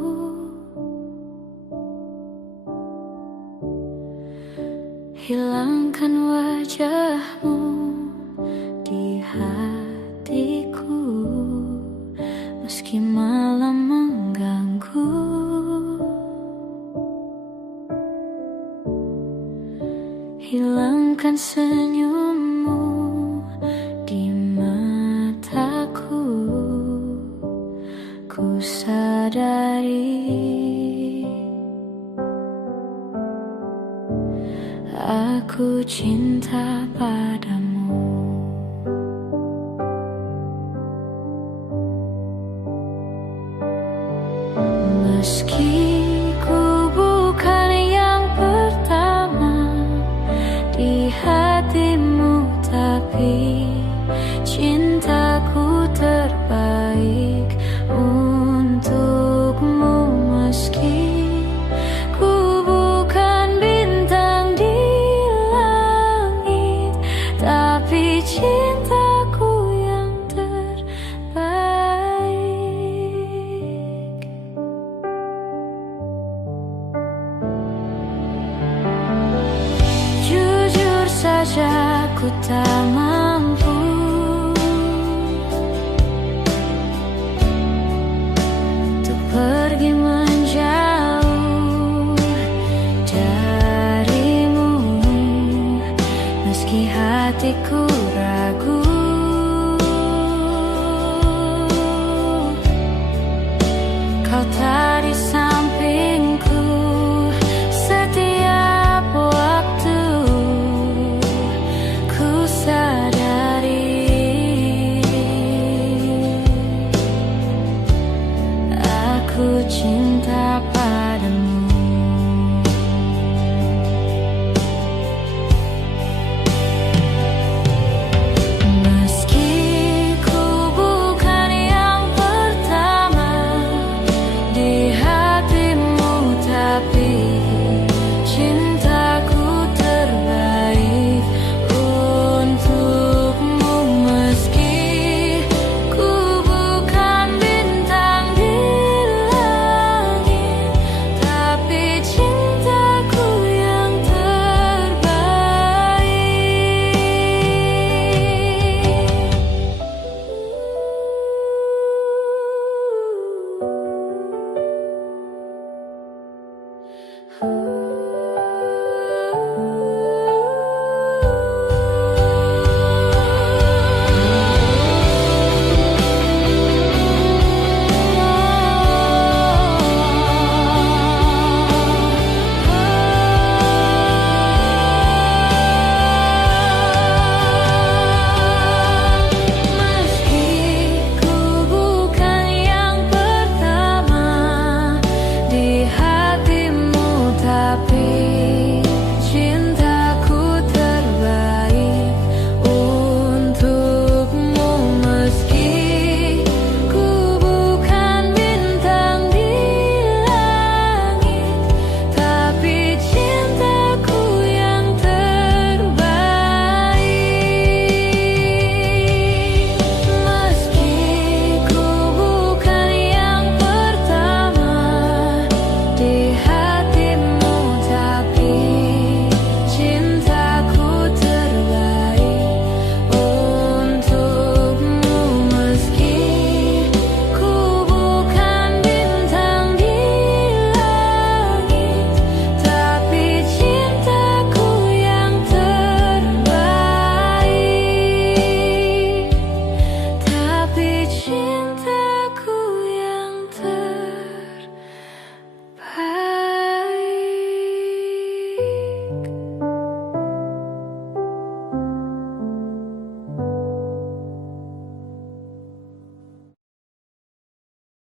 hilangkan wajahmu di hatiku, meski malam mengganggu. Hilangkan senyummu di mataku, ku sadari aku cinta padamu. Meski ku bukan yang pertama di hatimu, tapi cintaku terbaik untukmu. Meski ku bukan bintang di langit, tapi cinta